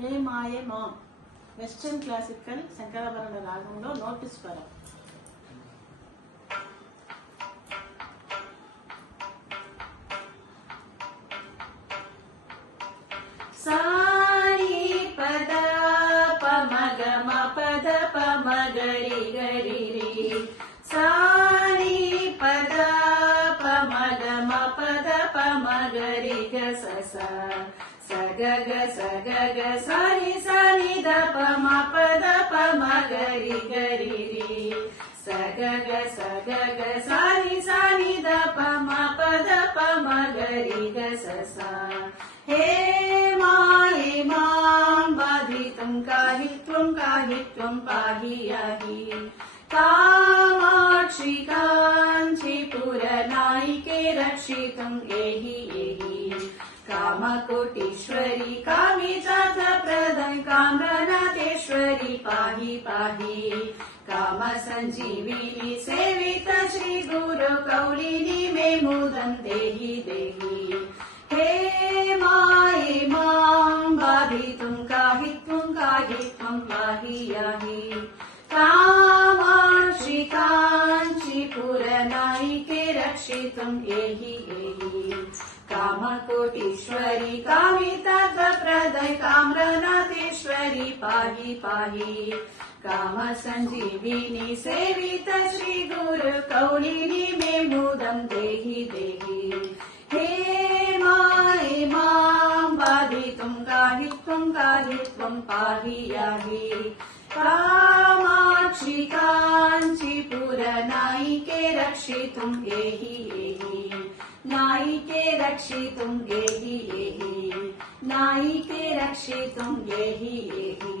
హే మాయే మా western classical Shankarabharana రాగంలో నోటి స్వరం. సాని పద పమగ పద పమగరి గరి రి సాని పద పమగ పద పమగరి గ స సగగ సగగ సాని సాని ద పమ పద పమగరి గరి రి సగగ సగగ సాని సాని ద పమ పద పమగరి గ స హే మాయే మాం బాధితుం కాహిత్వం కాహిత్వం పాహి యాహి కామాక్షి కాంచీపురనాయికే రక్షితుం ఏహి ఏహి कामकोटीश्वरी कामिजातप्रदं काम्रनाथेश्वरी पाहि पाहि काम संजीविनी सेवित श्री गुरु कौलिनी मे मुदं देहि देहि हे माये मां बाधितुं काहित्वं काहित्वं पाहि याहि कामाक्षि काञ्चीपुरनायिके रक्षितुं एहि एहि कामकोटीश्वरी कामितार्थप्रदै काम्रनाथेश्वरी पाहि पाहि काम संजीविनी सेवित श्री गुरु कौलिनी मे मुदं देहि देहि हे माये मां बाधितुं काहित्वं काहित्वं पाहि याहि कामाक्षि काञ्चीपुरनायिके रक्षितुं एहि एहि नायिके रक्षितुं एहि एहि नायिके रक्षितुं एहि एहि